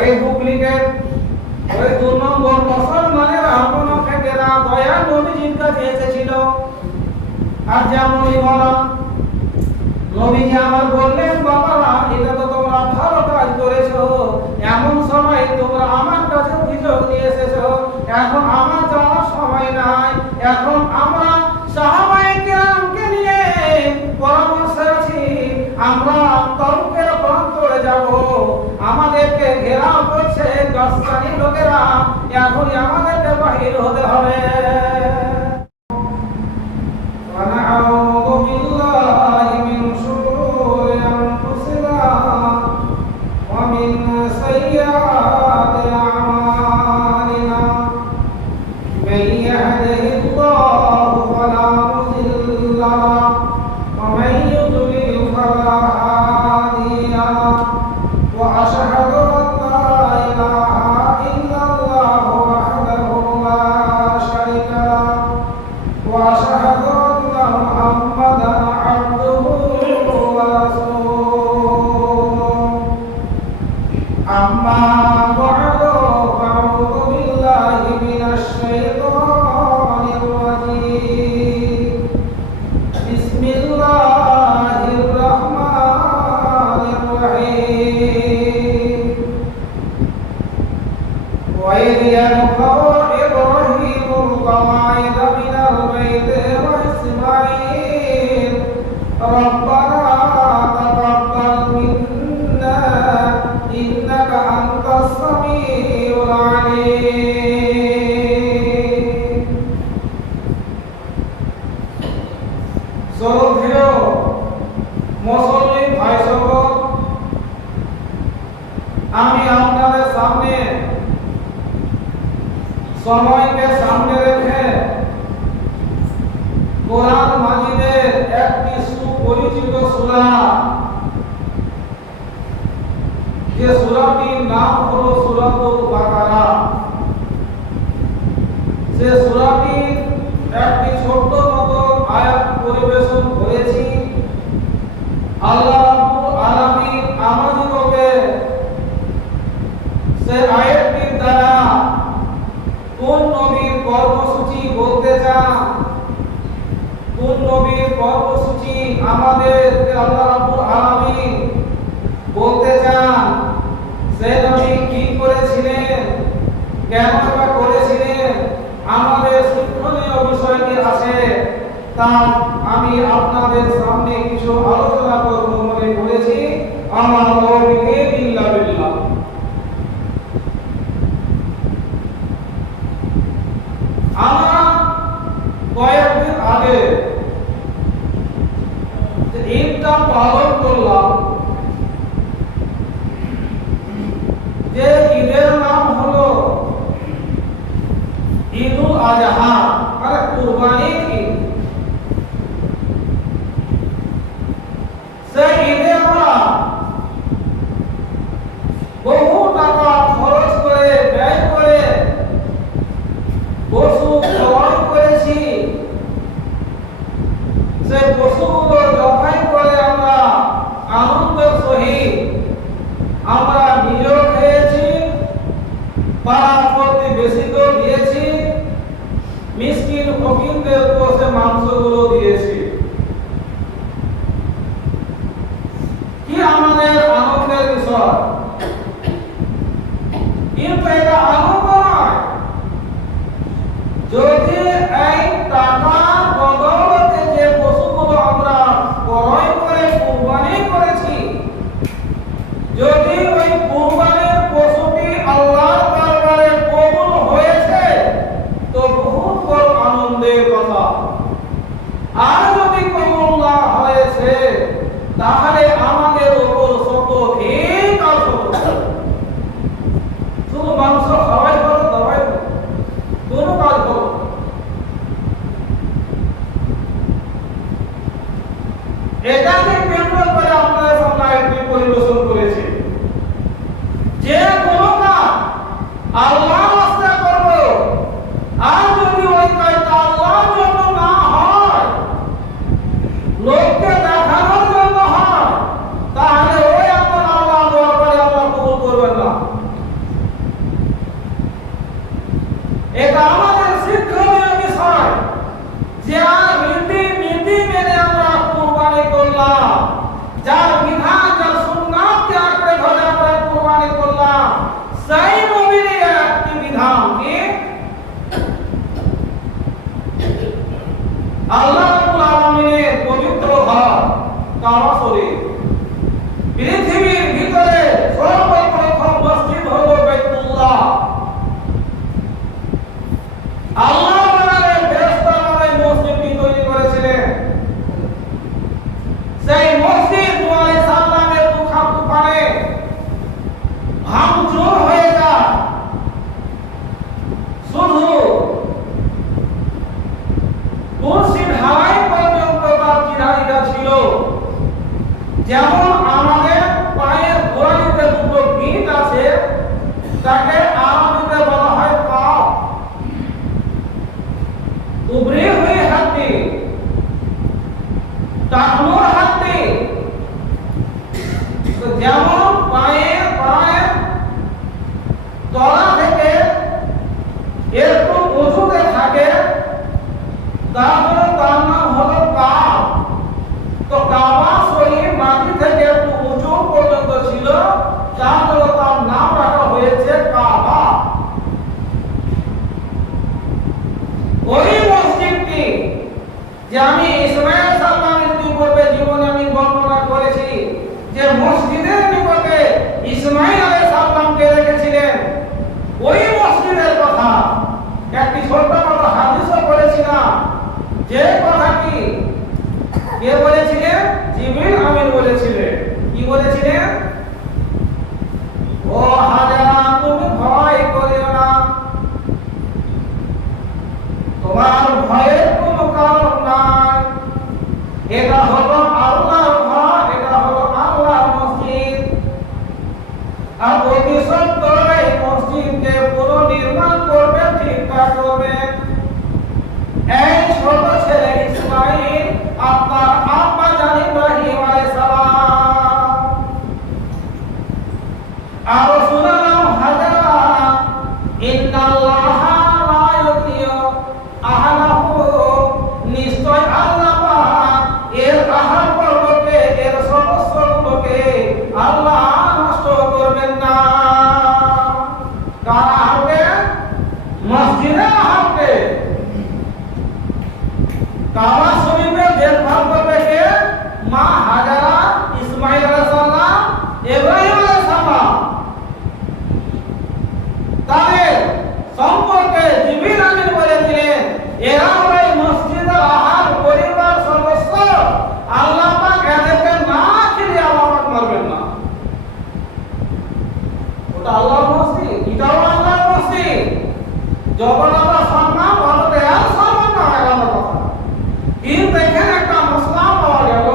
ওই ডুপ্লিকেট ওই 2 নম্বর মুসলমানের আপন থেকে না দয়া নবীজির কাছে এসেছিল। আর যেমনই বলা নবীজি আমার বললেন, বাবারা এটা তো তোমরা ভালো কাজ করেছো, এমন সময় তোমরা আমার কাছে অভিযোগ নিয়ে এসেছো, এখন আমার যাওয়ার সময় নাই, এখন আমরা সাহাবায়ে কেরামকে নিয়ে পরামর্শে আছি, আমরা তরুকের প্রান্তরে যাব, আমাদেরকে ঘেরাও করছে গাছকানি লোকেরা, এখনই আমাদেরকে বাহির হতে হবে। আমি আপনাদের সামনে সময়কে সামনে রেখে কোরআন মাজিদের একটি সুপরিচিত সূরা, যে সূরাটির নাম হলো সূরাতুল বাকারা, সে সূরাটির একটি ছোট্ট মতো আয়াত পরিবেশন করেছি। আল্লাহ রাব্বুল আলামিন আমাদেরকে সে আয়াতটির দ্বারা কোন নবীর কর্মসূচি বলতে চান, কোন নবীর কর্মসূচি আমাদেরকে আল্লাহ রাব্বুল আলামিন বলতে চান, সে নবী কি করেছিলেন, কেন বা করেছিলেন, আমাদের শিক্ষণীয় বিষয়টি আছে, তা আমি আপনাদের সামনে কিছু আলোচনা করব মনে করেছি। আমার তৌফিকে ইল্লা বিল্লাহ। আমরা কয়েকদিন আগে যে ঈদটা পালন করলাম, যে ঈদের নাম হলো ঈদুল আযহা, মানে কুরবানির ঈদ। সেই ঈদে আমরা বহু টাকা খরচ করে ব্যয় করে পশু জবাই করেছি, সেই পশুগুলো জবাই করে আমরা আনন্দের সহিত আমরা নিজেও খেয়েছি, পাড়া প্রতিবেশীকেও দিয়েছি, মিসকিন ফকিরদেরকেও সে মাংসগুলো দিয়েছি। কি আমাদের আনন্দের বিষয়, কিন্তু এটা আনন্দ নয় যদি এই টাকার বদৌলতে যে পশুগুলো আমরা ক্রয় করে কুরবানি করেছি, যদি ওই কুরবানির পশুটি আল্লাহর দরবারে কবুল হয়েছে তো বহুত বড় আনন্দের কথা। আর যদি কবুল না হয়েছে তাহলে আমাদের উপর শতধিক আসর, শুধু মাংস খাওয়াই করো, দাওয়াই করো, কোনো কাজ করো। এটাকে কেন্দ্র করে আপনাদের সামনে একটি পরিবেশন করেছে, যে কোনো কাজ আল্লাহর রাস্তায় করব, আর যদি ওই কাজটা আল্লাহর জন্য না হয়, লোককে দেখানোর জন্য হয়, তাহলে ওই আমল আল্লাহর দরবারে আল্লাহ কবুল করবেন না। ভাঙচুর হয়ে যায়। শুধু কুরসি ঢালাই পর্যন্ত তার চিরাইটা ছিল। যেমন আমাদের পায়ের গোড়ালিতে দুটো গিঁট আছে, তাকে আরবিতে বলা হয় কাফ, উভরি हुई हड्डी, টাকনোর হাড্ডি। তো যেমন পায়ের তলা থেকে একটু উঁচুতে থাকে, তারপরে তার নাম হলো কাফ। তো কাবা শরীর মাটি থেকে একটু উঁচু পর্যন্ত ছিল, যার জন্য তার নাম রাখা হয়েছে কাবা। ওই মসজিদটি যে আমি ইসমাঈল সাল্লামের পূর্বে জীবনে আমি বর্ণনা করেছি, যে মসজিদের নিকটে ইসমাঈল আলাইহিস সালামকে রেখেছিলেন, ওই মসজিদের কথা একটি ছোট্ট মতো হাদিসও বলেছিলাম। যে কথাটি কে বলেছিলেন? জিবরিল আমিন বলেছিলেন। কি বলেছিলেন? ও হাজারা, তুমি ভয় করিও না, তোমার ভয়ের কোনো কারণ নাই। এটা হলো আল্লাহর ঘর, এটা হলো আল্লাহর মসজিদ। আর অতি সত্বর এই মসজিদকে পুনর্নির্মাণ করবে, ঠিকঠাক করবে। এই ছোট ছেলে ইসমাঈল আপনার আব্বা জান ইব্রাহিম আলাইহিস সালাম আর রাসূলুল্লাহ হাজারা, ইন্নাল্লাহা লা ইউযিউ আহলাহু, নিশ্চয় আল্লাহ পাক এর আহার পর্বকে, এর সদস্যগুলোকে আল্লাহ নষ্ট করবেন না। কারা হবে? মসজিদে হবে। কাবা শরীফের দেখভাল করবে কে? মা হাজারা, ইসমাঈল আলাইহিস সালাম, ইব্রাহিম আলাইহিস সালাম। তাদের সম্পর্কে জিবরিল আমিন বলেছিলেন, এরা হলো এই মসজিদের আহার পরিবার সদস্য। আল্লাহ পাক এদেরকে না খেলে আল্লাহ পাক মারবেন না। ওটা আল্লাহর মসজিদ, এটাও আল্লাহর মসজিদ। যখন আমরা সম্মান অতটা আর সম্মান না হয় আলাদা কথা। কিন্তু এখানে একটা মশলা পাওয়া গেল,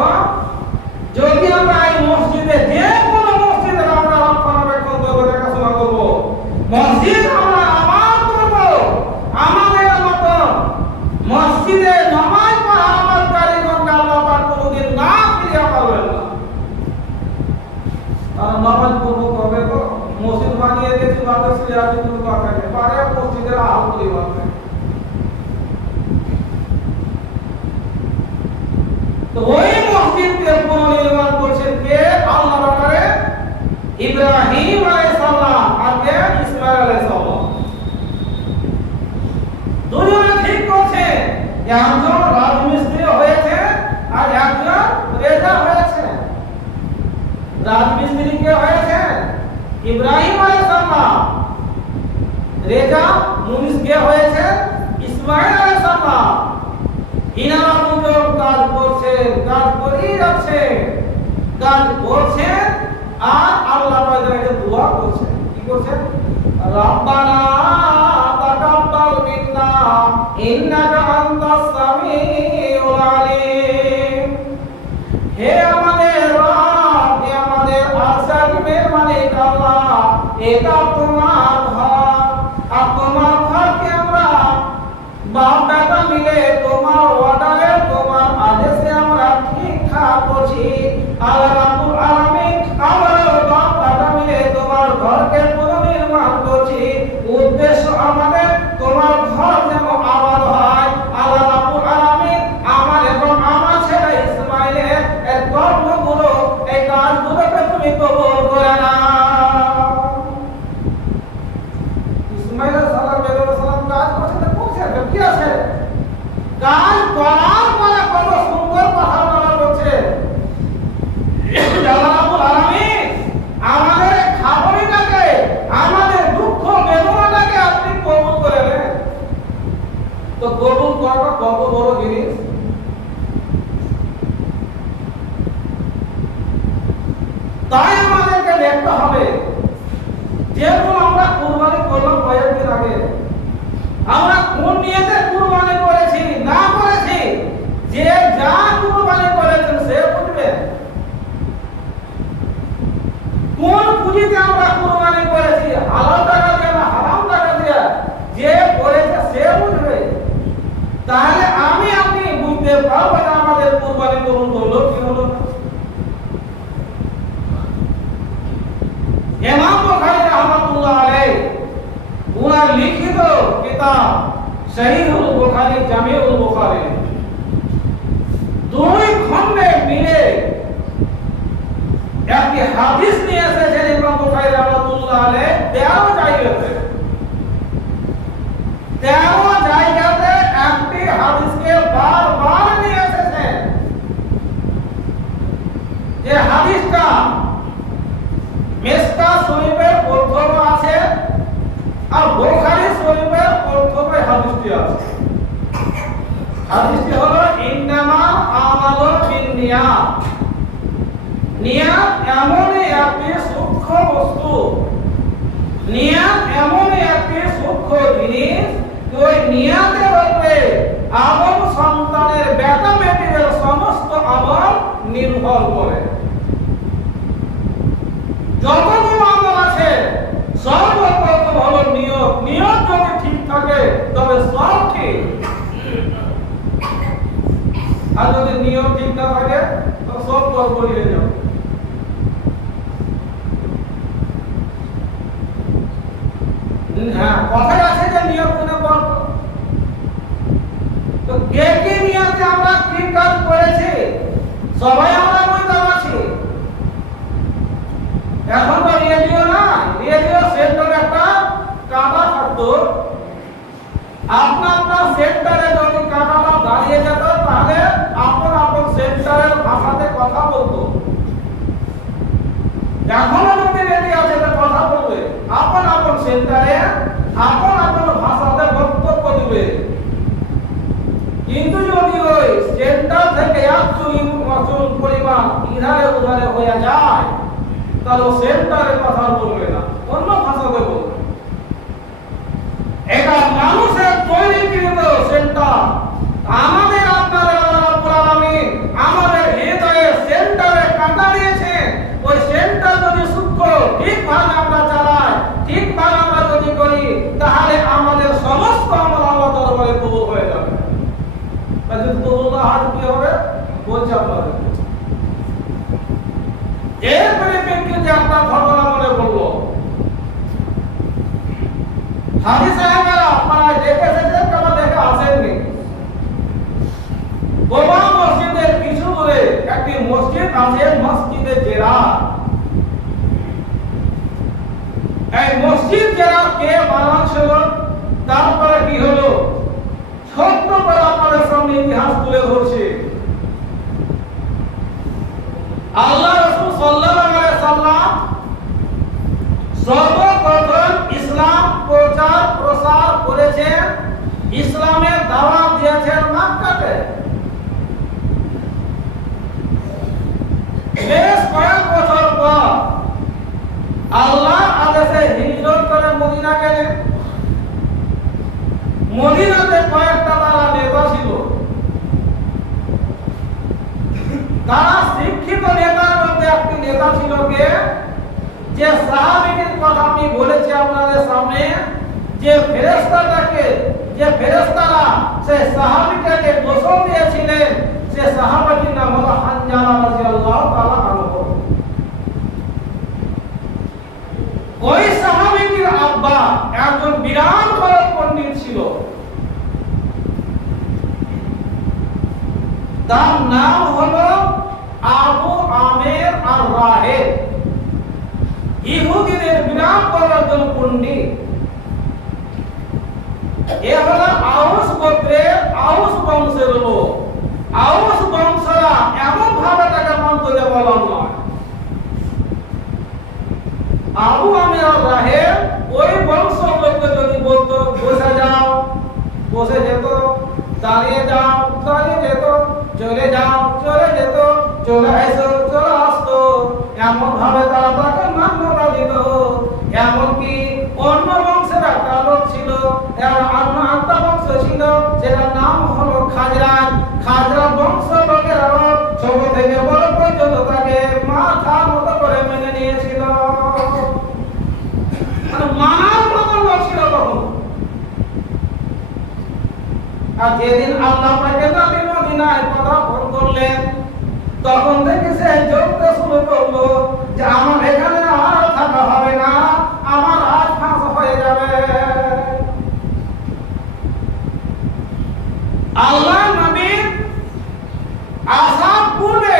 যদি আমরা এই মসজিদে, যে কোনো মসজিদের আমরা রক্ষণাবেক্ষণ করবো, দেখাশোনা করবো, মসজিদ আমরা আবাদ করবো, আমাদের মতো মসজিদে নামাজ পড়া আবাদকারীগণকে আল্লাহ পাক কোনোদিন না ফিরিয়ে পারবেন না। তারা নামাজ পড়বো কবে? তো মসজিদ বানিয়ে দিয়েছি, বাতাস ছেড়ে আছে, কোনো কথা নেই, পারে মসজিদের আহাল পরিবার নেই। তো ওই মসজিদকে পুনর্নির্মাণ করছেন কে? আল্লাহ ব্যাপারে ইব্রাহিম আলাইহিস সালাম আর কে? ইসমাঈল আলাইহিস সালাম। দুজনে ঠিক করছে, একজন রাজমিস্ত্রি হয়েছে আর একজন রেজা হয়েছে। রাজমিস্ত্রি কে হয়েছে? ইব্রাহিম আলাইহিস সালাম। রেজা মুনিশ কে হয়েছে? ইসমাঈল আলাইহিস সালাম। ইনারা দুজন কাজ করছেন, কাজ করেই যাচ্ছেন, কাজ করছেন আর আল্লাহ পাকের দোয়া করছেন। কি করছেন? রব্বানা তাকাব্বাল মিন্না ইন্নাকা আনতাস সামিউল আলিম। হে আমাদের রব, হে আমাদের আরশের মালিক আল্লাহ, এটা তোমার ঘর, আর তোমার ঘরকে আমরা বাপ বেটা মিলে তোমার অর্ডারে, তোমার আদেশে আমরা ঠিকঠাক করছি। আল্লাহ রাব্বুল আলামিন, আমরা বাপ বেটা মিলে তোমার ঘরকে পুনর্নির্মাণ করছি। উদ্দেশ্য আমাদের তোমার ঘর যেন আবাদ হয়। আল্লাহ রাব্বুল আলামিন আমার এবং আমার ছেলে ইসমাঈলের এই কর্মগুলো, এই কাজগুলোকে তুমি কবুল করে নাও। ইসমাঈল আলাইহিস সালাম কাজ করতে কি আছে? কাজ করার পরে কত সুন্দর কথা বলা হচ্ছে। যেমন আমরা কুরবানি করলাম কয়েকদিন আগে, আমরা কোন নিয়তে কুরবানি করেছি না করেছি যে যা কুরবানি করেছেন সে বুঝবে। কোন পুঁজিতে আমরা কুরবানি করেছি, হালাল টাকা দিয়ে না হারাম টাকা দিয়ে, যে করেছে সে বুঝবে। তাহলে আমি আপনি বুঝতে পারবো যে আমাদের কুরবানি করুন হলো কি হলো না। ইমাম বুখারী রাহমাতুল্লাহ আলাইহি উনার লিখিত কিতাব সহিহুল বুখারী, জামিউল বুখারী দুই খণ্ডে মিলে একটি হাদিস নিয়ে এসেছেন ইমাম বুখারী রাহমাতুল্লাহ আলাইহি 13 জায়গাতে। 13 জায়গাতে একটি হাদিসকে বারবার নিয়ে এসেছেন। যে হাদিসটা মিশকাত শরীফের প্রথমে আছে আর বুখারী শরীফের প্রথমে হাদিসটি আছে। হাদিসটি হলো ইন্নামাল আমালু বিন্নিয়াত। নিয়াত এমনই একটি সূক্ষ্ম বস্তু, নিয়াত এমনই একটি সূক্ষ্ম জিনিস, ওই নিয়াতের উপরে আমল সন্তানের বেটা বেটিদের সমস্ত আমল নির্ভর করে। যতগুলো আমল আছে সর্বপ্রথম হলো নিয়ত। নিয়ত যদি ঠিক থাকে তবে সব ঠিক, আর যদি নিয়ত ঠিক না থাকে তবে সব গড়বড় হয়ে যাবে। হ্যাঁ, কথায় আছে যে নিয়ত গুণে গড়ব। তো কে কে নিয়তে আমরা কি কাজ করেছি সবাই আমরা বুঝতে পারছি। এখন তো রেডিও না, রেডিও সেন্টারে একটা কাটা থাকতো, আপনার সেন্টারে যদি কাটাটা দাঁড়িয়ে যেত তাহলে আপন সেন্টারের ভাষাতে কথা বলতো। এখনো যদি রেডিও আছে তো কথা বলবে, আপন সেন্টারে আপন ভাষাতে বক্তব্য দিবে। কিন্তু যদি ওই সেন্টার থেকে একচুয়ালি পরিমাণ ইধারে উধারে হয়ে যায় তাহলে সেন্টারের কথা বলবে না, অন্য ভাষাতে বলবে। এটা মানুষের তৈরিকৃত সেন্টার। আমাদের আপনাদের রব্বুল আলামিন আমাদের হৃদয়ে সেন্টারে কাটা দিয়েছেন। ওই সেন্টার যদি সূক্ষ্ম ঠিকভাবে আমরা চালাই, ঠিকভাবে আমরা যদি করি, তাহলে আমাদের সমস্ত আমল আল্লাহ দরবারে কবুল হয়ে যাবে। আর যদি কবুল না হয় কি হবে বলছে আপনাদের। এর পরিপ্রেক্ষিতে একটা ঘটনা মনে পড়লো। হাজী সাহেবেরা আপনারা দেখে এসেছেন, কেন দেখে আসেননি? গোবা মসজিদের কিছু দূরে একটি মসজিদ আছে, মসজিদে জেরার। এই মসজিদ জেরার কে বানাচ্ছিল, তারপরে কি হলো, ছোট্ট করে আপনাদের সামনে ইতিহাস তুলে ধরছি। আল্লাহ রাসূল সাল্লাল্লাহু আলাইহি সাল্লাম সর্বপ্রথম ইসলাম প্রচার প্রসার করেছেন, ইসলামের দাওয়াত দিয়েছেন মক্কাতে। বেশ কয়েক বছর পর আল্লাহ আদেশে হিজরত করে মদিনা গেলেন। মদিনাতে কয়েকটা তারা নেতা ছিল। তারা শিক্ষিত নেতার মধ্যে একটি নেতা ছিল কে, যে সাহাবীদের কথা আমি বলেছি আপনাদের সামনে, যে ফেরেশতারা সেই সাহাবীকে গোসল দিয়েছিলেন, সে সাহাবীর নাম হলো হানজালা রাদিয়াল্লাহু তাআলা আনহু। ওই সাহাবীর আব্বা একজন বিরাট বড় পণ্ডিত ছিল, তার নাম হলো আবু আমের আর রাহেব। ইহুদিদের বিরাট বড় একজন পণ্ডিত। এ হলো আউস গোত্রের, আউস বংশের লোক। আউস বংশরা এমন ভাবে তাকে মানত যে বলা নয়। আবু আমের আর রাহেব ওই বংশ লোককে যদি বলতো বসে যাও, বসে যেত, দাঁড়িয়ে যাও, দাঁড়িয়ে যেত, চলে যাও, চলে যেত, চলে আসো, চলে আসতো। এমন ভাবে তারা তাকে মান্যতা দিত, এমন এমনকি অন্য বংশের একটা লোক ছিল, অন্য একটা বংশ ছিল, সেটার নাম হলো খাজরাজ। খাজরা বংশ লোকেরা ছোট থেকে বড় পর্যন্ত তাকে মাথা মতো করে মেনে নিয়েছিল, মানার মতো লোক ছিল তখন। আর যেদিন আল্লাহ পাকের নবী মদিনায় পদার্পণ করলেন, তখন থেকে সে জপতে শুরু করলো যে আমার এখানে আর থাকা হবে না, আমার আজ ফাঁস হয়ে যাবে। আল্লাহ নবীর আসার পূর্বে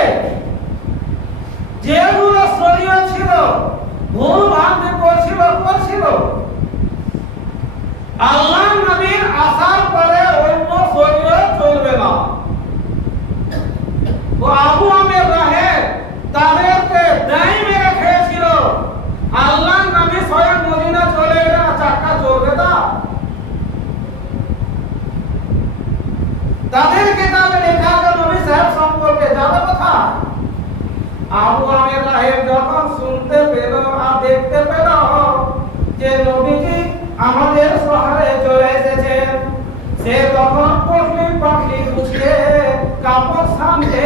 যেগুলো শরীয়ত ছিল, ভুল ভ্রান্তি করছিল, আল্লাহ নবীর আসার পরে অন্য শরীয়ত চলবে না। ও আবু আমের রাহে তাদেরকে দায় মেরে খেয়েছিল। আল্লাহ নবী স্বয়ং মদিনা চলে গেলে চাকা চলবে না। তাদের কিতাবে লেখা আছে নবী সাহেব সম্পর্কে যাবে কথা। আবু আমের রাহে যখন শুনতে পেল আর দেখতে পেল যে নবীজি আমাদের শহরে চলে এসেছে, সে তখন পাখলি গুছিয়ে কাপড় সামলে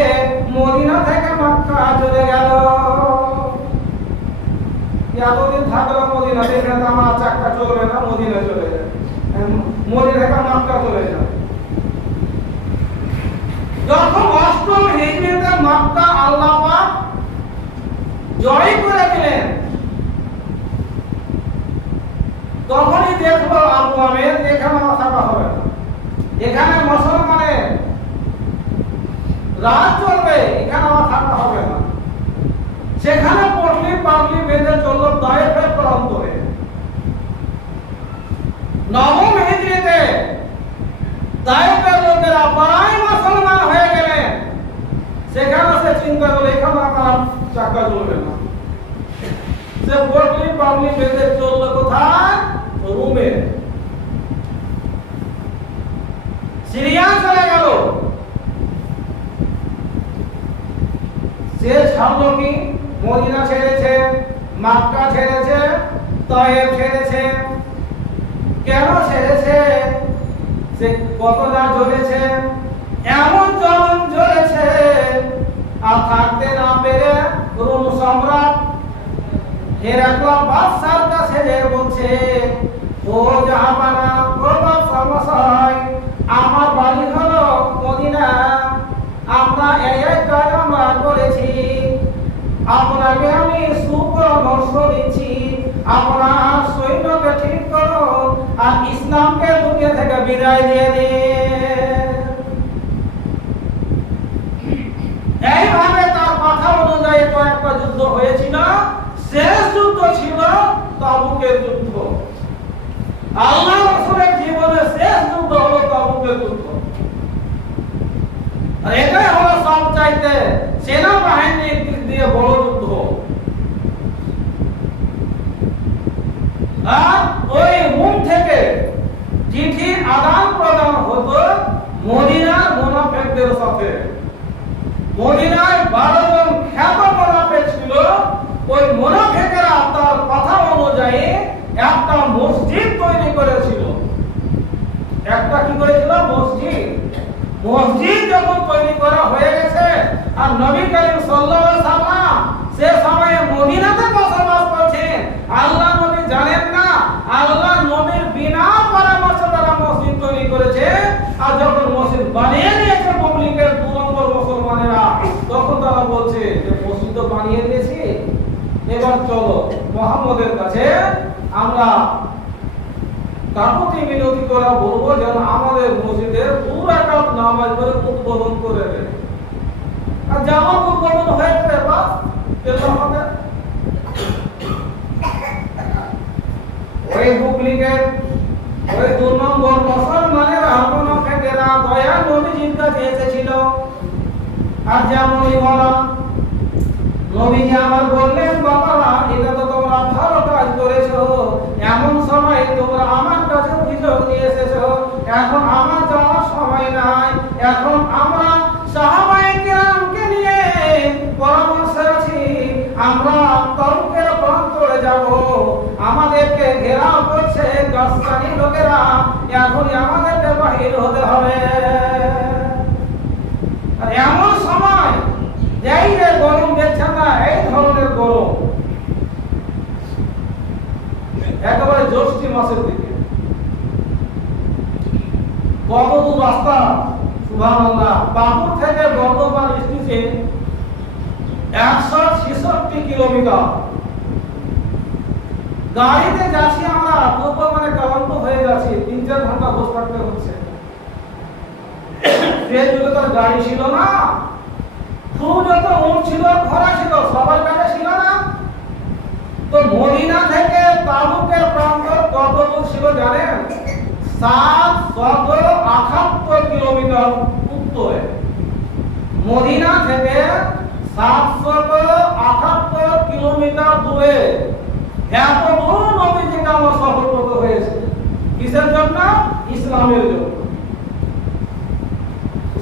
মদিনা থেকে মক্কা চলে গেল। এতদিন থাকলো মদিনা, দেখে আমার চাকা চলবে না, মদিনা চলে যায়, মদিনা থেকে মক্কা চলে যায়। যখন অষ্টম হিজরিতে মক্কা আল্লাহ পাক জয় করে দিলেন, তখনই দেখলো আবু আমের এখানে থাকা হবে না, এখানে মুসলমানের রাজ চলবে, এখানে থাকা হবে না। সেখানে পাগলি বেঁধে চলল তায়েফের প্রান্তরে। নবম হিজরিতে তায়েফের লোকেরা প্রায় মুসলমান হয়ে গেলেন। সেখানে সে চিন্তা করলো এখানে আমার চাকা চলবে না। সে পাগলি বেঁধে চলল কোথায়? রোমে। সিরিয়া চলে গেল। সে ছাড়লো কি? মদিনা ছেড়েছে, মক্কা ছেড়েছে, তায়েফ ছেড়েছে। কেন ছেড়েছে? সে কতটা জ্বলেছে, এমন জ্বলেছে আর থাকতে না পেরে রোম সম্রাট হেরাক্ল বাদশার কাছে যে বলছে, ও জাহাপানা, ও বাদশা মশাই, আমার বাড়ি হলো মদিনা, আমরা এই কাজ আমরা করেছি, আপনাকে আমি সুপরামর্শ দিচ্ছি, আপনার সৈন্যকে ঠিক করো আর ইসলামকে দুনিয়া থেকে বিদায় দিয়ে দিন। এইভাবে তার কথা অনুযায়ী কয়েকটা যুদ্ধ হয়েছিল। শেষ যুদ্ধ ছিল তাবুকের যুদ্ধ। আল্লাহ রাসূলের জীবনের শেষ যুদ্ধ হলো তাবুকের যুদ্ধ। আর এটাই হলো সবচাইতে সেনাবাহিনীর দিক দিয়ে বড় যুদ্ধ। আর ওই রোম থেকে চিঠি আদান প্রদান হতো মদিনার মুনাফিকদের সাথে। মদিনায় 12 জন খ্যাত মুনাফিক ছিল। ওই মুনাফিকেরা তার কথা অনুযায়ী একটা মসজিদ তৈরি করেছিল। একটা কি করেছিল? মসজিদ যখন তৈরি করা হয়ে গেছে আর নবী করিম সাল্লাল্লাহু আলাইহি সাল্লাম সে সময়ে মদিনাতে বসবাস করছেন, আল্লাহ নবী জানেন না আল্লাহ নবীর বিনা পরামর্শে তারা মসজিদ তৈরি করেছে। আর যখন মসজিদ বানিয়ে দিয়েছে পাবলিকের 2 নম্বর মুসলমানেরা, তখন তারা বলছে যে মসজিদ তো বানিয়ে দিয়েছি, এবার চলো মুহাম্মদের কাছে আমরা কাকুতি মিনতি করা বলবো যেন আমাদের মসজিদের 2 রাকাত নামাজ পড়ে উদ্বোধন করে দেয়। আর যেমন উদ্বোধন হয়ে গেলে বাস এরকম হবে। ওই ডুপ্লিকেট ওই 2 নম্বর মুসলমানেরা কোনো ফেকেরা দয়া নবীজির কাছে এসেছিল। আর যেমনই বলা নবীজি আমার বললেন, বাবারা এটা তো তোমরা ভালো কাজ করেছো, এমন সময় তোমরা আমার কাছে অভিযোগ নিয়ে এসেছো, এখন আমার যাওয়ার সময় নাই, এখন আমরা সাহাবায়ে কেরামকে নিয়ে পরামর্শ আছি, আমরা তাবুকের প্রান্তরে যাব, আমাদেরকে গাছসানি লোকেরা এখনই আমাদেরকে বাহির হতে হবে। আর এমন সময় যেই যে গরম দেখছেন না, এই ধরনের গরম একেবারে জ্যৈষ্ঠ মাসের দিকে কত দূর রাস্তা, সুবহানাল্লাহ। বাপুর থেকে বর্ধমান স্টেশন 166 কিলোমিটার গাড়িতে যাচ্ছি আমরা, তবু মানে ক্লান্ত হয়ে যাচ্ছি, 3-4 ঘন্টা বসে থাকতে হচ্ছে। সেই যুগে তো গাড়ি ছিল না, খুব যত উঠ ছিল, খরা ছিল, সবার কাছে ছিল না। তো মদিনা থেকে তাবুকের প্রান্ত কত দূর ছিল জানেন? 778 কিলোমিটার উত্তরে। মদিনা থেকে 778 কিলোমিটার দূরে এত দূর নবীজিকে আমার সফর করতে হয়েছে। কিসের জন্য? ইসলামের জন্য।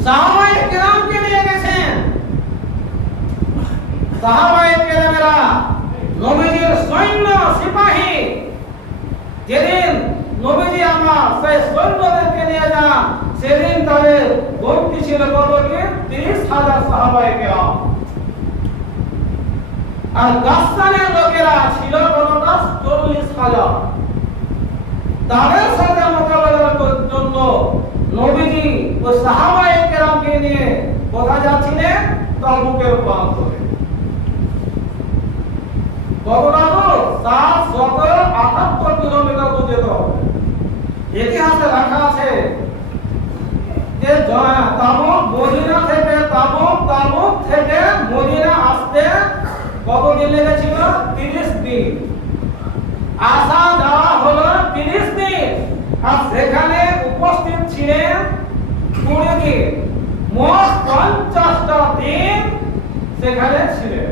সাহাবায়ে কেরামকে নিয়ে গেছেন। সাহাবায়ে কেরামেরা নবীজির সৈন্য সিপাহী, যেদিন নবীজি আমার সেই সৈন্যদেরকে নিয়ে যান, সেদিন তাদের গন্তি ছিল কত কি? 30,000 সাহাবায়ে কেরাম। আর গাসসানের লোকেরা ছিল কতটা? 40,000। তাদের সাথে মোকাবেলা করার জন্য নবীজি ও সাহাবায়ে কেরামকে নিয়ে কোথায় যাচ্ছিলেন? তাবুকের প্রান্তরে। কতটা দূর? 778 কিলোমিটার দূর যেতে হবে। ইতিহাসে লেখা আছে যে তাবুক মদিনা থেকে তাবুক থেকে মদিনা আসতে কতদিন লেগেছিল? 30 দিন। আসা যাওয়া হলো 30 দিন। আর সেখানে উপস্থিত ছিলেন 20 দিন। মোট 50টা দিন সেখানে ছিলেন।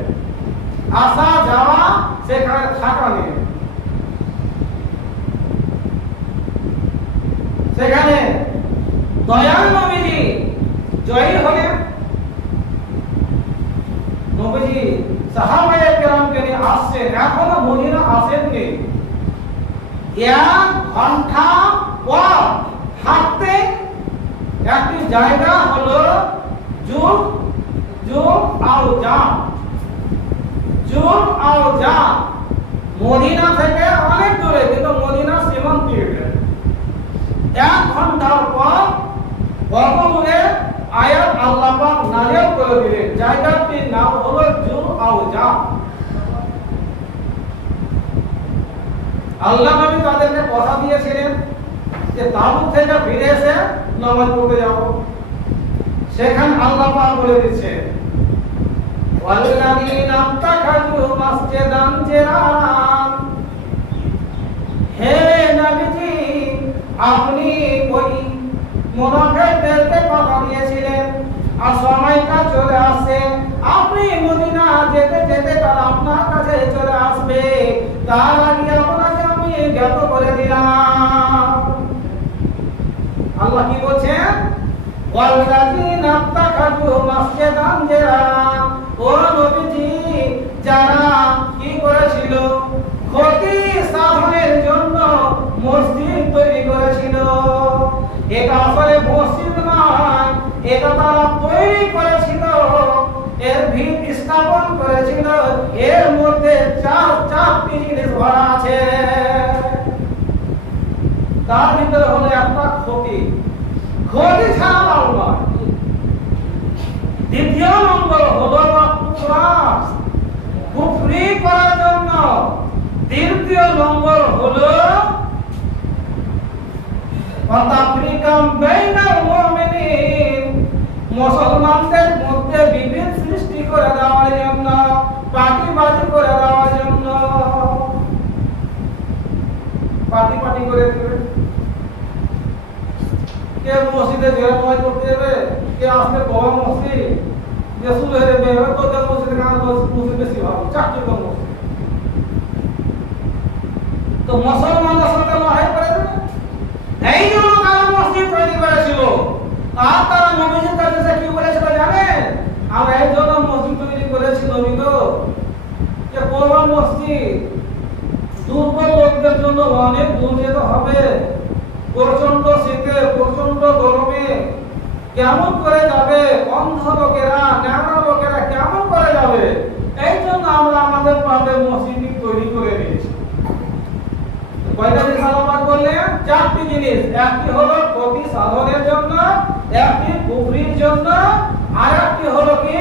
আসা যাওয়া, সেখানে থাকা নিয়ে। সেখানে দয়াল নবীজি জয়ী হলেন। নবীজি সাহাবায়ে কেরামকে নিয়ে আসছেন, এখনো মদিনা আসেননি। 1 ঘন্টা পর হাঁটতে একটি জায়গা হলো জুম আউজা। মদিনা থেকে অনেক দূরে, কিন্তু মদিনা সীমান্তে। 1 ঘন্টার পর কত দূরে আয়াত আল্লাহ পাক নাযিল করে দিলেন। জায়গাটির নাম হলো জুম আউজা। আল্লাহ নবী তাদেরকে কথা দিয়েছিলেন যে তাবুক থেকে ফিরে এসে নামাজ পড়তে যাব। সেখানে আল্লাহ পাক বলে দিচ্ছে, ওয়াল্লাযীনা তাখাযু মাসজিদান জিরারান। হে নবীজি, আপনি ওই মুনাফিকদেরকে কথা দিয়েছিলেন, আর সময়টা চলে আসছে, আপনি মদিনা যেতে যেতে তারা আপনার কাছে চলে আসবে। তার আগে আপনাকে আমি জ্ঞাত করে দিলাম। আল্লাহ কি বলছেন? ওয়াল্লাযীনা তাখাযু মাসজিদান জিরারান। ও নবীজি, যারা কি করেছিল? ক্ষতি সাধনের জন্য মসজিদ তৈরি করেছিল। এটা আসলে মসজিদ নয়, এটা তারা তৈরি করেছিল, এর ভিত স্থাপন করেছিল। এর মধ্যে চারটি জিনিস ভরা আছে। তার ভিতরে হলো একটা ক্ষতি ছাড়া নয়। দ্বিতীয় নম্বর হলো কুফরি করার জন্য। তৃতীয় নম্বর হলো মুসলমানদের মধ্যে বিভেদ সৃষ্টি করে দেওয়ার জন্য, পার্টিবাজি করে দেওয়ার জন্য। পার্টি করে দেবে, কে মসজিদে জিয়ারত করতে যাবে, কে আসলে বড় মসজিদ যে শুরু হয়ে যাবে, তো মসজিদে কাজ মসজিদ বেশি ভালো, 4টি মসজিদ। তো মুসলমানদের সাথে লড়াই করে দেবে। এই জন্য তারা মসজিদ তৈরি করেছিল। আর তারা নবীজির কাছে কি বলেছিল জানেন? আমরা এই জন্য মসজিদ তৈরি করেছি নবী গো, যে কোন মসজিদ দুর্বল লোকদের জন্য অনেক দূর যেতে হবে, যাবে? প্রচন্ড শীতে, প্রচন্ড গরমে কেমন করে যাবে? অন্ধ লোকেরা, ন্যাংরা লোকেরা কেমন করে যাবে? এই জন্য আমরা আমাদের পাশে মসজিদ তৈরি করে দিয়েছি। কয়টা জিনিস আলোচনা করলেন? চারটি জিনিস। একটি হলো প্রতি সাধনের জন্য, একটি কুফরির জন্য, আর একটি হলো কি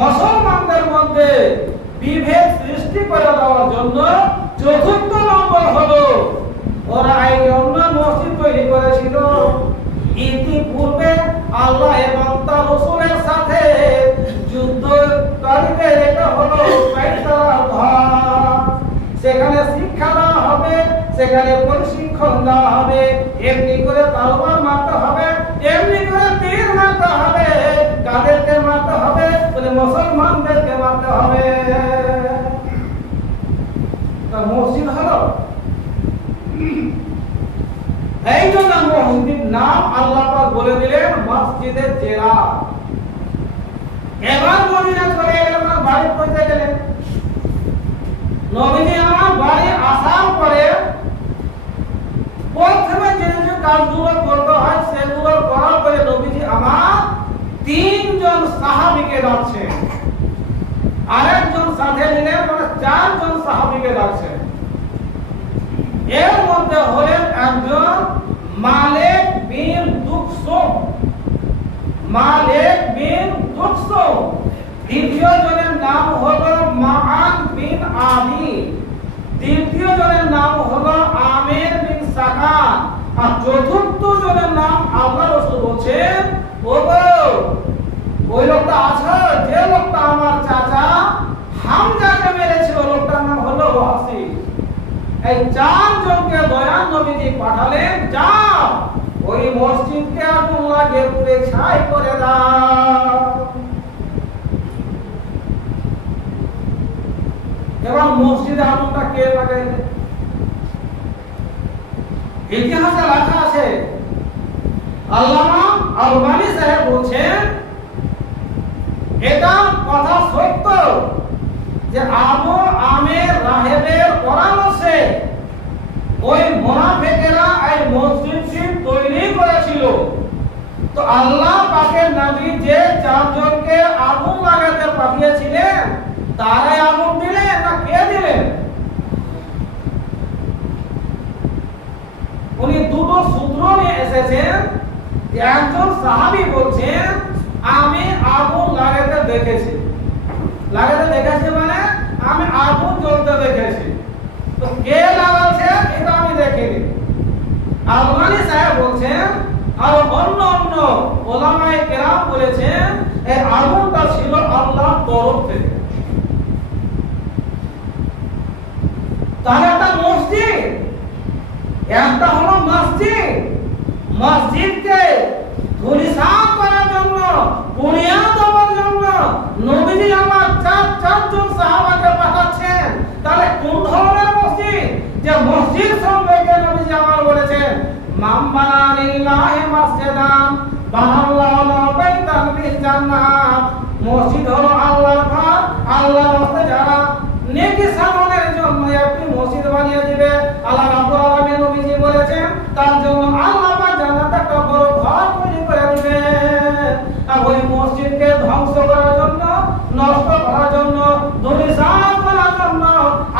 মুসলমানদের মধ্যে বিভেদ সৃষ্টি করে দেওয়ার জন্য, চতুর্থ নম্বর হলো ওরা এই জন্য মসজিদ তৈরি করেছিল ইতিপূর্বে আল্লাহ এবং তার রাসূলের সাথে যুদ্ধকারীদের এটা হলো পায়তারার ঘর। সেখানে শিক্ষা দেওয়া হবে, সেখানে প্রশিক্ষণ দেওয়া হবে, এমনি করে তলোয়ার মারতে হবে, এমনি করে তীর মারতে হবে। কাদেরকে মারতে হবে? বলে মুসলমানদেরকে মারতে হবে। তা মসজিদ হলো এই জন্য মসজিদের নাম আল্লাহ পাক বলে দিলেন মসজিদে জেরা। এবার মদিনা চলে গেলেন, বাড়ি পৌঁছে গেলেন। নবীজি আমার বাড়ি আসার পরে প্রথমে যে যে কাজগুলো করতে হয় সেগুলো করার পরে নবীজি আমার তিনজন সাহাবীকে ডাকছেন, আরেকজন সাথে নিলেন, মানে চারজন সাহাবীকে ডাকছেন। এর মধ্যে হলেন একজন মালিক বিন দুকসুম, মালিক বিন দুকসুম। দ্বিতীয় জনের নাম হলো মাআন বিন আদি, তৃতীয় জনের নাম হলো আমির বিন সাকান, আর চতুর্থ জনের নাম আল্লাহ রাসূল বলেন ওগো ওই লোকটা আছে যে লোকটা আমার চাচা হামজাকে মেরেছিল, লোকটার নাম হলো ওয়াসি। এই চারজনকে দয়াল নবীজি পাঠালেন, যাও ওই মসজিদকে আগুন লাগিয়ে পুড়ে ছাই করে দাও। এবার মসজিদে আগুনটা কে লাগাইলে? ইতিহাসে লেখা আছে, আল্লামা আলবানী সাহেব বলছেন এটা কথা সত্য যে আবু আমের রাহেবের পরামর্শে ওই মুনাফিকেরা এই মসজিদটি তৈরি করেছিল। তো আল্লাহ পাকের নবী যে চারজনকে আগুন লাগাতে পাঠিয়েছিলেন তারাই আগুন দিলেন না কে দিলেন? উনি দুটো সূত্র নিয়ে এসেছেন। একজন সাহাবী বলছেন আমি আগুন লাগাতে দেখেছি, লাগাতে দেখেছি মানে আমি আগুন জ্বলতে দেখেছি। তো কে লাগাচ্ছে এটা আমি দেখিনি। আলমানি সাহেব বলছেন, আর অন্য অন্য ওলামায়ে কেরাম বলেছেন এই আগুনটা ছিল আল্লাহর তরফ থেকে। তাহলে একটা মসজিদ, একটা হলো মসজিদ, মসজিদকে ধূলিসাৎ করার জন্য, পুড়িয়ে দেওয়ার জন্য নবীজি আমার চারজন সাহাবাকে পাঠাচ্ছেন। তাহলে কোন ধরনের মসজিদ? যে মসজিদ সম্পর্কে নবীজি আমার বলেছেন মান বানা লিল্লাহি মাসজিদান বানাল্লাহু লাহু বাইতান ফিল জান্নাহ। মসজিদ হলো আল্লাহর ঘর, আল্লাহর রাস্তায় যারা নেকি সাধনের জন্য একটি মসজিদ বানিয়ে দিবে, আল্লাহ রাব্বুল আলামিন নবীজি বলেছেন তার জন্য আল্লাহ পাক জান্নাতে একটা বড় ঘর তৈরি করে দিবে। আর ওই মসজিদকে ধ্বংস করার জন্য, নষ্ট করার জন্য, ধূলিসাৎ করার জন্য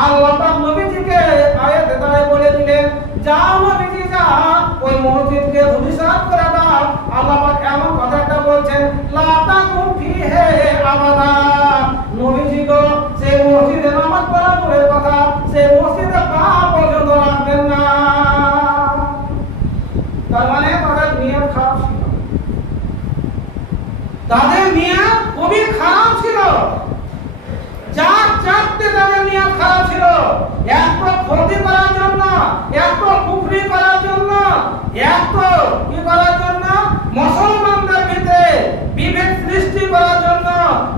আল্লাহ পাক নবীজিকে আয়াতে তাই বলে দিলেন যাও নবীজি যাও ওই মসজিদকে ধূলিসাৎ করে দাও। আল্লাহ পাক এমন কথা একটা বলছেন লা তাকুম ফিহি আবাদা। নবীজি গো সেই মসজিদে নামাজ পড়া দূরের কথা, সেই মসজিদে পা পর্যন্ত রাখবেন না। তার মানে তাদের নিয়ত খারাপ ছিল, তাদের নিয়ত খুবই খারাপ ছিল। চারটে তাদের নিয়ত খারাপ ছিল। এক তো ক্ষতি করার জন্য, এক তো কুফরি করার জন্য, এক তো কি করার জন্য মুসলমানদের ভিতরে বিভেদ সৃষ্টি করার জন্য,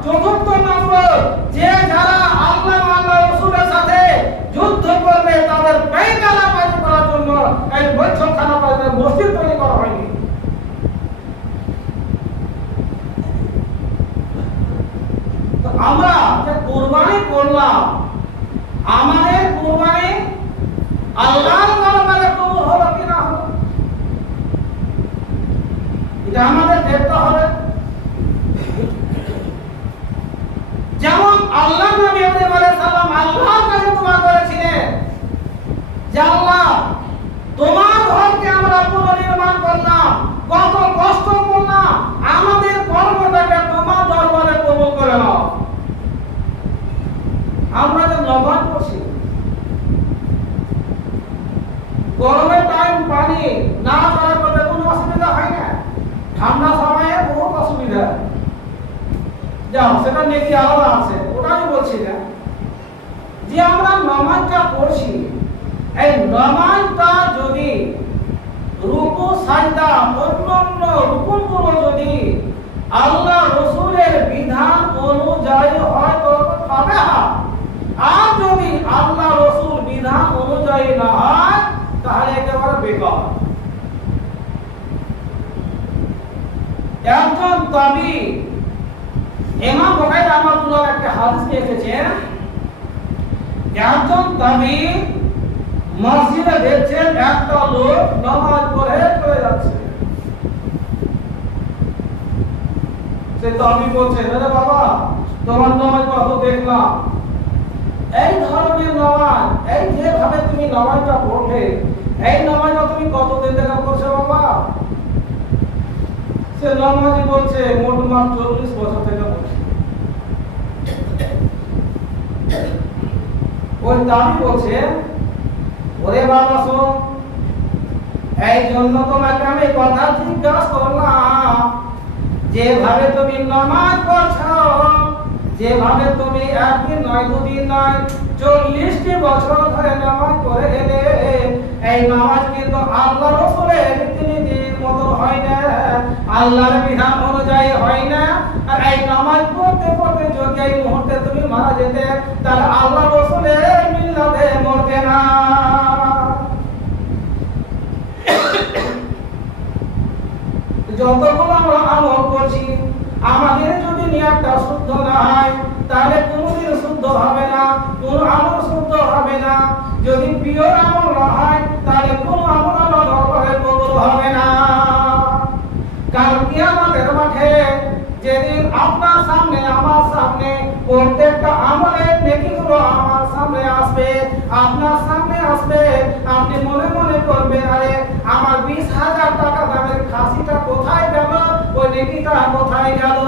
চতুর্থ নম্বর যে যারা আল্লাহ আল্লাহ রাসূলের সাথে যুদ্ধ করবে তাদের পায়তারা বাজি করার জন্য এই বৈঠকখানা মসজিদ তৈরি করা হয়নি। তো আমরা যে কুরবানি করলাম, আমাদের কুরবানি আল্লাহর দরবারে কবুল হলো এটা আমাদের দেখতে হবে। যেমন আল্লাহ নবী ইব্রাহিম আলাইহিস সালাম আল্লাহর কাছে দোয়া করেছিলেন যে আল্লাহ তোমার ঘরকে আমরা পুনর্নির্মাণ করলাম, কত কষ্ট করলাম, আমাদের কর্মটাকে তোমার দরবারে কবুল করে নাও। আমরা যে নমাজ পড়ছি, গরমের টাইম পানি না করার পরে কোনো অসুবিধা হয় না, ঠান্ডা সময়ে বহুত অসুবিধা। যাও সেটা নেকি আলাদা আছে, ওটা আমি বলছি না। যে আমরা নামাজটা পড়ছি, এই নামাজটা যদি রুকু সাজদা অন্যান্য রুকুনগুলো যদি আল্লাহ রাসূলের বিধান অনুযায়ী হয় তো হবে, আর যদি আল্লাহ রাসূল বিধান অনুযায়ী না হয় তাহলে একেবারে বেকার। একজন তাবি ইমাম বুখারী রাহমাতুল্লাহ একটা হাদিস লিখেছেন, একজন তাবি মসজিদে দেখছেন একটা লোক নামাজ পড়ে চলে যাচ্ছে। সে তাবি বলছে, আরে বাবা তোমার নামাজ কত দেখলাম, এই ধরনের নামাজ, এই যেভাবে তুমি নামাজটা পড়বে, এই নামাজটা তুমি কতদিন থেকে পড়ছো বাবা? সে নামাজি বলছে মোটমাট 40 বছর থেকে পড়ছি। ওই তাবি বলছে, ওরে বাবা শোন, এই জন্য তোমাকে আমি কথা জিজ্ঞাসা করলাম, যেভাবে তুমি নামাজ পড়ছো, যেভাবে তুমি একদিন নয় দুদিন নয় 40টি বছর ধরে নামাজ পড়ে গেলে, এই নামাজ কিন্তু আল্লাহ রাসূলের রীতিনীতির মতো হয় না, আল্লাহর বিধান অনুযায়ী হয় না। আর এই নামাজ পড়তে পড়তে যদি এই মুহূর্তে তুমি মারা যেতে, তাহলে আল্লাহ রাসূলের মিল্লাতে মরতে না। যতগুলো আমরা আমল করছি, আমাদের যদি নিয়তটা শুদ্ধ না হয় তাহলে কোনোদিন শুদ্ধ হবে না, কোন আমল শুদ্ধ হবে না। যদি পিওর আমল না হয় তাহলে কোন আমল আল্লাহর দরবারে কবুল হবে না। কাল কিয়ামতের মাঠে যেদিন আপনার সামনে আমার সামনে প্রত্যেকটা আমলের নেকিগুলো আমার সামনে আসবে, আপনার সামনে আসবে, আপনি মনে মনে করবেন, আরে আমার 20,000 টাকা দামের খাসিটা কোথায় গেল, ওই নেকিটা কোথায় গেল?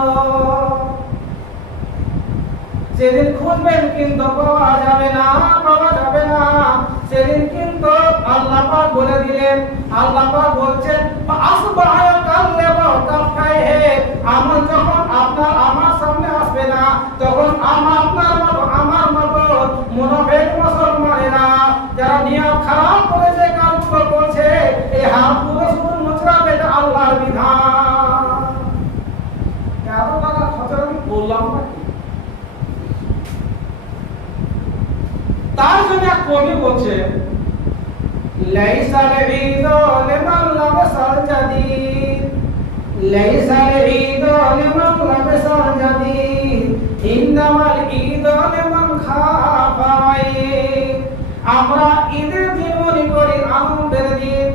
সেদিন খুঁজবেন কিন্তু পাওয়া যাবে না, পাওয়া যাবে না। সেদিন কিন্তু আল্লাহ পাক বলে দিলেন, আল্লাহ পাক বলছেন আসবাহ কাল্লাবা কাফায়ে, আমল যখন আপনার আমার সামনে আসবে না, তখন আপনার মতো আমার মতো মুনাফিক মুসলমানেরা যারা নিয়ত খারাপ করে যে কাজগুলো করছে, এই হাতগুলো শুধু মুচড়াবে, এটা আল্লাহর বিধান। এত টাকা খরচ আমি বললাম না। তার জন্য এক কবি বলছে, লাইসাল ঈদু লিমান লাবসাল জাদিদ, লাইসাল ঈদু লিমান লাবসাল জাদিদ, ইন্নামাল ঈদু লিমান খাফা ঈদ। আমরা ঈদের দিন মনে করি আনন্দের দিন,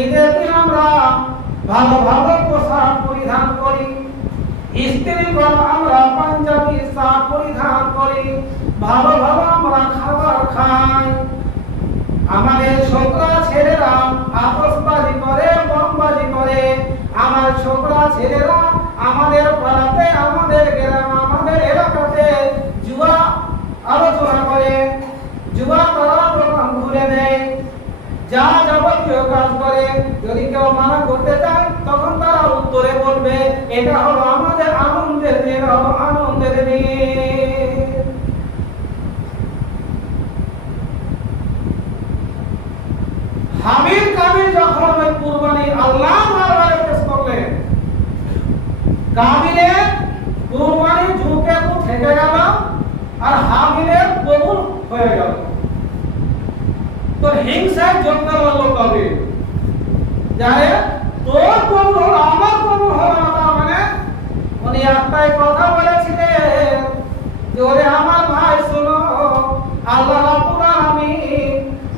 ঈদের দিন আমরা ভালো ভালো পোশাক পরিধান করি, স্ত্রীগণ আমরা পাঞ্জাবি শাড়ি পরিধান করি, ভালো ভালো আমরা খাবার খাই, আমাদের ছোকরা ছেলেরা আতশবাজি করে, বোমবাজি করে, আমার ছোকরা ছেলেরা আমাদের পাড়াতে, আমাদের গ্রাম, আমাদের এলাকাতে জুয়া আলোচনা করে, জুয়া তারা প্রোগ্রাম ঘুরে দেয়, যা যাবতীয় কাজ করে। যদি কেউ মানা করতে চায় তখন তারা উত্তরে বলবে, এটা হলো আমাদের আনন্দের দিন, হলো আনন্দের দিন। হাবিল কাবিল যখন ওই কুরবানি আল্লাহ দরবারে পেশ করলেন, কাবিলের কুরবানি ঝুঁকে তো থেকে গেল, আর হাবিলের কবুল হয়ে গেল। তো হিংসায় জঙ্গল হলো কাবিল, যারে তোর কবুল হলো আমার কবুল হলো না, তার মানে উনি একটাই কথা বলেছিলেন যে ওরে আমার ভাই শোনো, আল্লাহ রাব্বুল আলামিন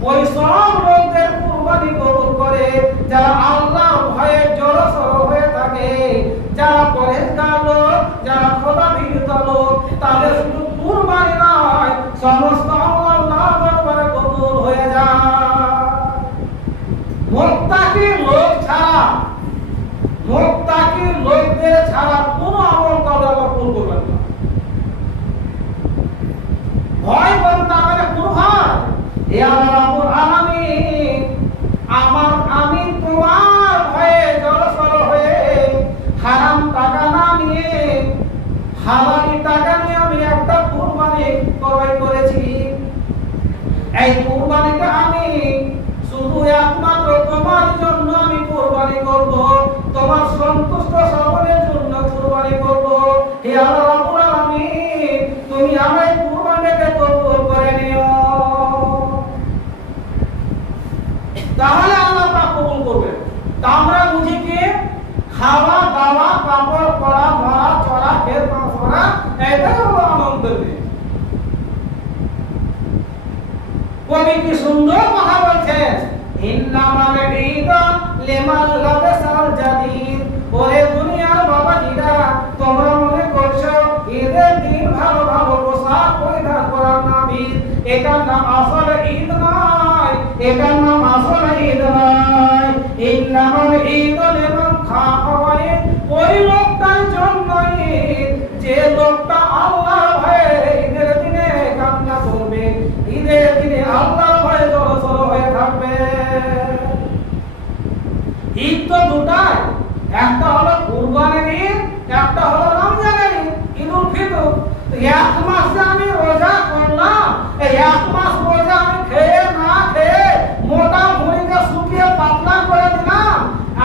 ওই সব লোকদের কুরবানি কবুল করে যারা আল্লাহর ভয়ে জড়সড় হয়ে হে আল্লাহ রাব্বুল আলামিন, আমি তোমার ভয়ে জড়সড় হয়ে হারাম টাকা না নিয়ে হালালি টাকা নিয়ে আমি একটা কুরবানি ক্রয় করেছি। এই কুরবানিটা আমি শুধু একমাত্র তোমার জন্য আমি কুরবানি করব, তোমার সন্তুষ্ট সকলের জন্য কুরবানি করব। হে আল্লাহ রাব্বুল আলামিন, তুমি আমার কুরবানিকে কবুল করে নিও। তাহলে আল্লাহ পাক কবুল করবে। তা আমরা বুঝি কি খাওয়া দাওয়া কাপড় পরা মারা চড়া খেত মাছ করা এটাই হলো আনন্দের দিন। কবি কি সুন্দর কথা বলছেন, ইন্নামাল ঈদ লিমান লাবাসাল জাদিদ। ওরে দুনিয়ার বাবাজিরা, তোমরা মনে করছো ঈদের দিন ভালো ভালো পোশাক পরিধান করার নাম ঈদ। এটার নাম আসলে ঈদ নয়, এটার নাম আসলে ঈদ নয়। ইন্নামাল ঈদ লিমান খাফা ওয়াইদ। ওই লোকটার জন্য ঈদ যে লোকটা আল্লাহর ভয়ে ঈদের দিনে কান্না করবে, ঈদের দিনে আল্লাহর ভয়ে জড়সড় হয়ে থাকবে। ঈদ তো দুটাই, একটা হলো কুরবানির ঈদ, একটা হলো রমজানের ঈদ, ঈদুল ফিতর। তো এক মাস যে আমি রোজা করলাম, এই এক মাস রোজা আমি খেয়ে না খেয়ে মোটা ভুঁড়িকে শুকিয়ে পাতলা করে দিলাম,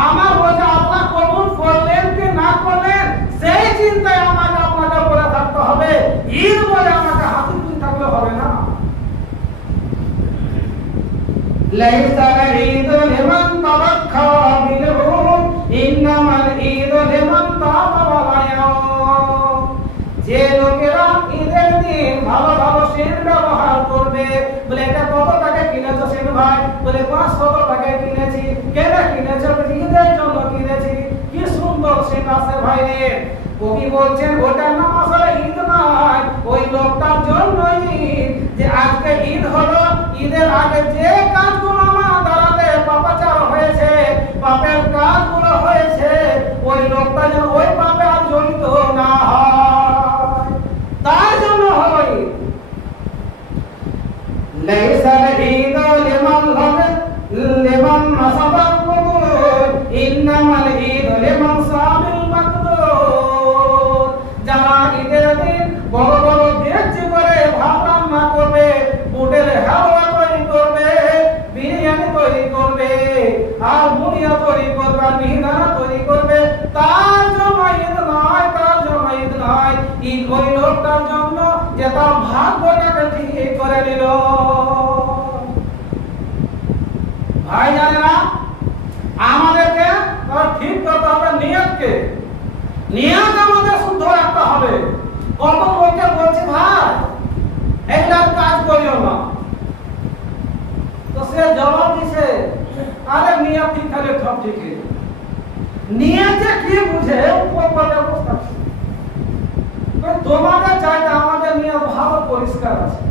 আমার রোজা আল্লাহ কবুল করলেন কি না করলেন সেই চিন্তায় আমাকে আপনাকে করে থাকতে হবে। ঈদ বলে আমাকে হাতে তুলে থাকলে হবে না। লাইসাল ঈদু লিমান তাবাক্কা বিলহুম, ইন্নামাল ঈদু লিমান তাবা ওয়া ইয়াম। যে লোকেরা ঈদের দিন ভালো ভালো সেন ব্যবহার করবে, বলে এটা কত টাকা কিনেছো সেন ভাই? বলে 500 টাকায় কিনেছি। কেন কিনেছো? ঈদের জন্য কিনেছি। কি সুন্দর সেন আছে ভাই রে। কবি বলছেন ওটার নাম আসলে ঈদ নয়, ওই লোকটার জন্য ঈদ যে আজকে ঈদ হলো, ঈদের আগে যে কাজগুলো আমার দ্বারাতে পাপাচার হয়েছে, পাপের কাজগুলো হয়েছে, ওই লোকটা যেন ওই পাপে আর জড়িত না হয়, তার জন্য হলো ঈদ। লাইসাল ঈদু লিমান নাসাবাল কুবুর, ইন্নামাল ঈদু লিমান সাবিল মাকদুর। যারা ঈদের দিন বড় বড় ডেকচি করে ভাত রান্না করবে, বুটের হালুয়া তৈরি করবে, বিরিয়ানি তৈরি করবে, আর মুড়িয়া তৈরি করবে, আর মিহিদানা তৈরি করবে, তার জন্য ঈদ নয়, তার জন্য ঈদ নয়। ঈদ ওই লোকটার জন্য যে তার ভাগ্যটাকে ঠিক করে নিল। ভাই জানেরা, আমাদেরকে ঠিক করতে হবে নিয়তকে। নিয়ত আমাদের শুদ্ধ রাখতে হবে। কত লোককে বলছি ভাই একটা কাজ করিও না, তো সে জবাব দিছে আরে নিয়ত ঠিক থাকে সব ঠিকই। নিয়তে কি বুঝে উপর অবস্থা। তোমাদের চাইতে আমাদের নিয়ত ভালো পরিষ্কার আছে।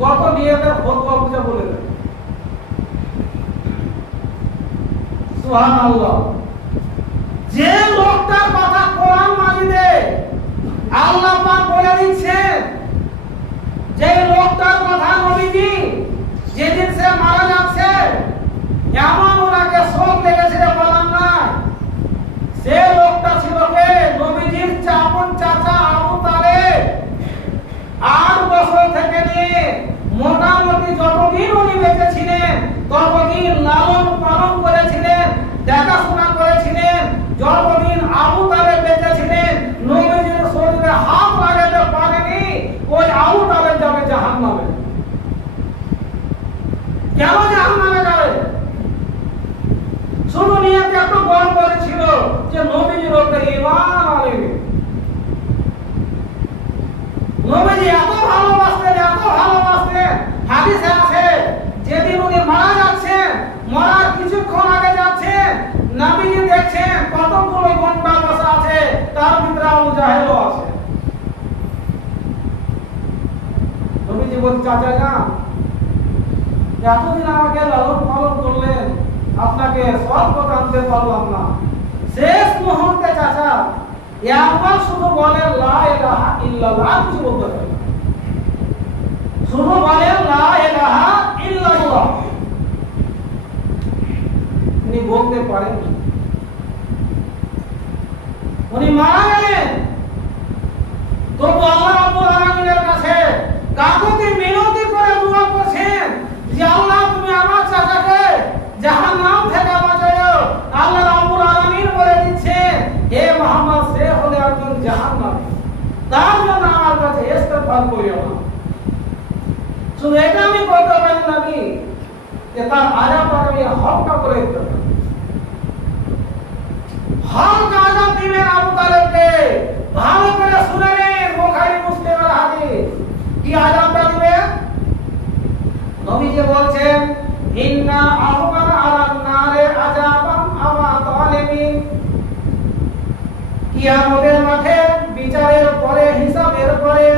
কত নিয়তের ফতোয়া বুঝে বলে দেয়। সুবহানাল্লাহ। যে লোকটার কথা কোরআন মাজিদে আল্লাহ পাক বলে দিচ্ছেন, যে লোকটার কথা নবীজি যেদিন সে মারা যাচ্ছে এমন ওনাকে শোক লেগেছে বলার নাই, সে লোকটা ছিল কে? নবীজির আপন চাচা আবু তালেব। 8 বছর থেকে নিয়ে মোটামুটি যতদিন উনি বেঁচে ছিলেন ততদিন লালন পালন করেছিলেন, দেখাশোনা করেছিলেন। যতদিন আবু তালেব বেঁচে ছিলেন নবীজির শরীরে হাত লাগাতে পারেনি, ওই আবু তালেব যাবে জাহান্নামে। কেন জাহান্নামে যাবে? শুধু নিয়তে একটু গর্ব করেছিল যে নবীজির উপরে ঈমান আনবে। নবীজি এত ভালোবাসতেন, এত ভালোবাসতেন, হাদিসে আছে যেদিন উনি মারা যাচ্ছেন, মরার কিছুক্ষণ আগে যাচ্ছেন, নবীজি দেখছেন কতগুলো গন্ডা বসা আছে, তার ভিতরে আবু জাহেলও আছে। নবীজি বলছেন চাচা যান, এতদিন আমাকে লালন পালন করলেন, আপনাকে সব কথা আনতে পারলাম না, শেষ মুহূর্তে চাচা একবার শুধু বলেন লা ইলাহা ইল্লাল্লাহ, কিছু বলতে পারেন। শুধু বলেন লা ইলাহা ইল্লাল্লাহ, উনি বলতে পারেন না। উনি মারা গেলেন, তবু আল্লাহ রাব্বুল আলামিনের কাছে কাকুতি মিনতি করে দোয়া করছেন যে আল্লাহ তুমি আমার চাচাকে জাহান্নাম থেকে বাঁচাও। আল্লাহ রাব্বুল আলামিন বলে দিচ্ছেন হে মুহাম্মদ সে হলো একজন জাহান্নামী, তার জন্য আমার কাছে ইস্তেগফার করিও না। শুধু এটা আমি বলতে পারি না কি যে তার আযাবটা আমি হালকা করে দিতে পারি। হালকা আযাব দিবেন আবু তালেবকে, ভালো করে শুনে নিন, বুখারী মুসলিমের হাদিস। কি আযাবটা দিবেন? নবীজি বলছেন ইন্না আহওয়ানা আলান নারে আযাবান আবা তালিবিন, কিয়ামতের মাঠে বিচারের পরে হিসাবের পরে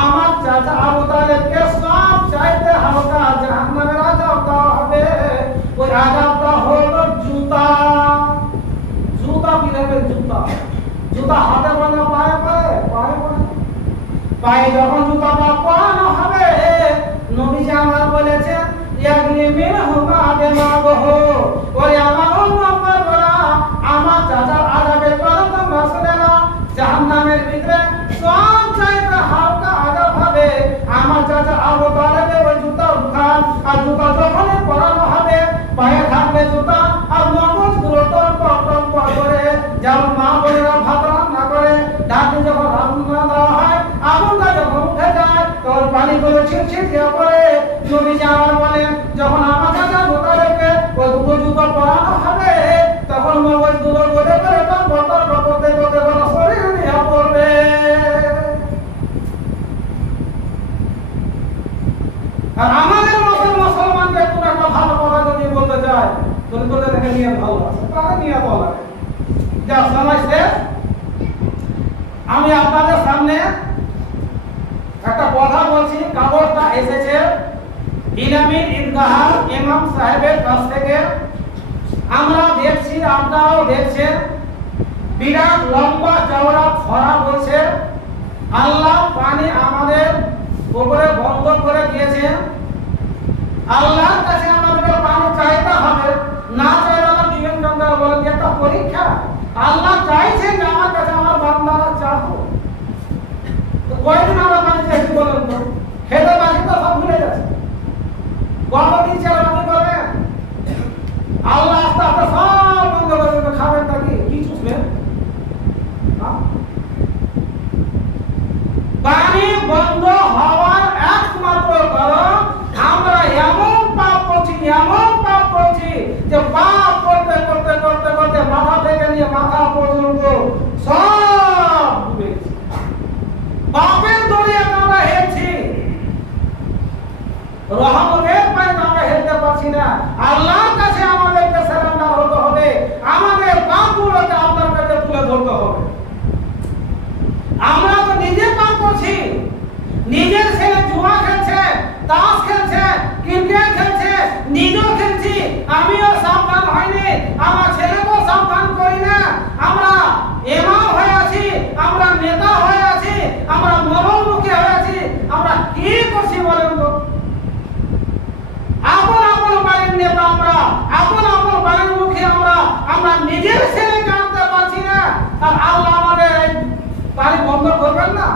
আমার চাচা আবু তালেবকে সব চাইতে হালকা জাহান্নামের আযাব দেওয়া হবে। ওই আযাবটা হলো জুতা। জুতা কিরকম জুতা? জুতা হাতে বাঁধা পায়ে পায়ে পায়ে পায়ে পায়ে যখন জুতাটা পরানো হবে, নবীজি আমার বলেছেন ইয়াগনি মিনহু মা'দেমাগহু, ওরে আমার উম্মত বলা আমার চাচার আযাবের কথা তোমরা শুনে না। জাহান্নামের ভিতরে সব চাইতে হালকা আযাব হবে। আমার চাচা আবু তালেবের ওই জুতা উঠান, আর জুতা যখনই পরানো হবে পায়ে থাকবে জুতা, আর মগজগুলো টনটন টনটন করে, যেমন মা বোনেরা ভাত রান্না করে ডাকে যখন রান্না দেওয়া হয়, আগুনটা যখন উঠে যায় তখন পানিগুলো ছিটছিটিয়ে পড়ে। নবীজি আমার বলেন যখন আমার চাচা আবু তালেবকে ওই দুটো জুতা পরানো হবে, তখন মগজগুলো গলে গলে টনটন টনটন করতে করতে শরীর নিয়ে পড়বে। আর আমাদের মতো মুসলমানকে কোন একটা ভালো কথা যদি বলতে চায়, তোদের দেখে নিয়ে ভালো আছে, তারা নিয়ে বলা যা সময় শেষ। আমি আপনাদের সামনে একটা কথা বলছি, কাগজটা এসেছে ইলামিল ঈদগাহ ইমাম সাহেবের কাছ থেকে। আমরা দেখছি, আপনারাও দেখছেন, বিরাট লম্বা চওড়া খরা বলছে। আল্লাহ পানি আমাদের উপরে বন্ধ করে দিয়েছেন। আল্লাহর কাছে আমাদের পানি চাইতে হবে, না চাইলে আল্লাহ দিবেন না। বলেন যে একটা পরীক্ষা, আল্লাহ চাইছেন যে আমার কাছে আমার বান্দারা চাও। তো কয়দিন আমরা পানি চাইছি বলেন তো? খেতে বাকি তো সব ভুলে যাচ্ছে। কতদিন ছেড়ে আপনি করবেন? আল্লাহ আস্তে আস্তে সব বন্ধ করে দেবে। খাবেন নাকি কি চুষবেন? পানি বন্ধ হওয়ার একমাত্র কারণ আমরা এমন পাপ করছি যে পাপ করতে করতে করতে করতে মাথা থেকে নিয়ে মাথা পর্যন্ত সব ডুবে গেছে। পাপের দরিয়াতে আমরা হেঁটছি, রহমতের পানিতে আমরা হেঁটতে পারছি না। আল্লাহর কাছে আমাদেরকে সারেন্ডার হতে হবে, আমাদের পাপগুলোকে আল্লাহর কাছে তুলে ধরতে হবে। আমরা তো নিজে পাপ করছি, নিজের ছেলে জুয়া খেলছে, তাস খেলছে, ক্রিকেট খেলছে, নিজেও খেলছি, আমিও সাবধান হইনি, আমার ছেলেকেও সাবধান করি না। আমরা ইমাম হয়ে আছি, আমরা নেতা হয়ে আছি, আমরা মরণমুখী হয়ে আছি। আমরা কি করছি বলেন তো? আপন আপন বাড়ির নেতা আমরা, আপন আপন বাড়ির মুখী আমরা নিজের ছেলেকে আনতে পারছি না। আর আল্লাহ আমাদের পানি বন্ধ করবেন না?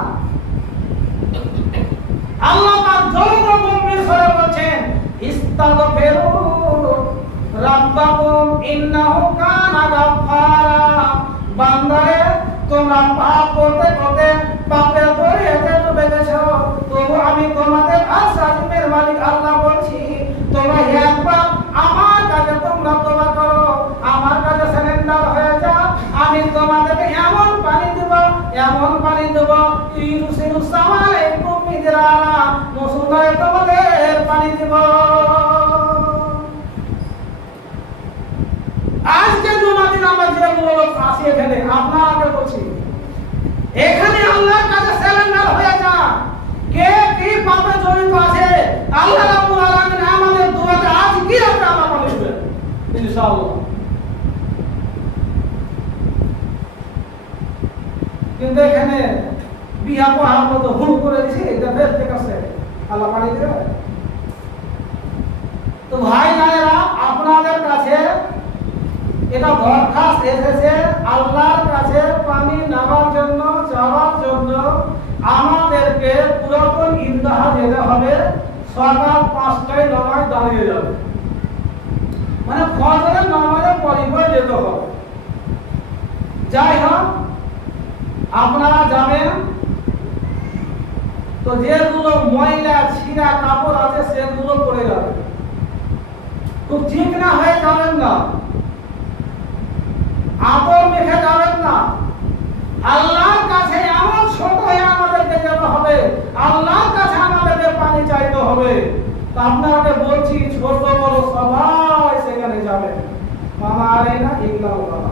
আল্লাহ পাক জলদ গম্ভীর স্বরে বলছেন ইস্তাগফিরু রাব্বাকুম ইন্নাহু কানা গাফফারা। বান্দারে তোমরা পাপ করতে করতে পাপের দরিয়াতে ডুবে গেছো, তবু আমি তোমাদের আসামের মালিক আল্লাহ বলছি তোমরা একবার আমার কাছে তোমরা তওবা করো, আমার কাছে সারেন্ডার হয়ে যাও। আমি তোমাদেরকে এমন পানি দেব ইউসিরু সামালাইকুম মিদরারা, মুসলমানের তোমাদের পানি দেব। আজকে জুমার দিন আমরা যেগুলো লোক আসি এখানে, আপনাকে বলছি এখানে আল্লাহর কাছে সারেন্ডার হয়ে যা। কে কি পাপে জড়িত আছে আল্লাহ রাব্বুল আলামিন আমাদের দোয়াতে আজ কি রাতে আল্লাহ পানি দেবেন ইনশাআল্লাহ। কিন্তু এখানে বিয়া পড়ার মতো হুল করে দিছে, এটা ফের থেকে আসে আল্লাহ পানি দেবে? তো ভাই জানেরা, আপনাদের কাছে এটা দরখাস্ত এসেছে আল্লাহর কাছে পানি নেওয়ার জন্য, চাওয়ার জন্য আমাদেরকে পুরাতন ইন্দাহা যেতে হবে, সকাল 5টায় নামাজ দাঁড়িয়ে যাবে, মানে ফজরের নামাজের পরে যেতে হবে। যাই হোক, আপনারা যাবেন, তো যেগুলো ময়লা ছিঁড়া কাপড় আছে সেগুলো পরে যাবে, খুব চিকনা হয়ে যাবেন না, আতর মেখে যাবেন না। আল্লাহর কাছে এমন ছোট হয়ে আমাদেরকে যেতে হবে, আল্লাহর কাছে আমাদেরকে পানি চাইতে হবে। তা আপনাকে বলছি, ছোট বড় সবাই সেখানে যাবেন। মামা আলাইনা ইল্লাল্লাহ।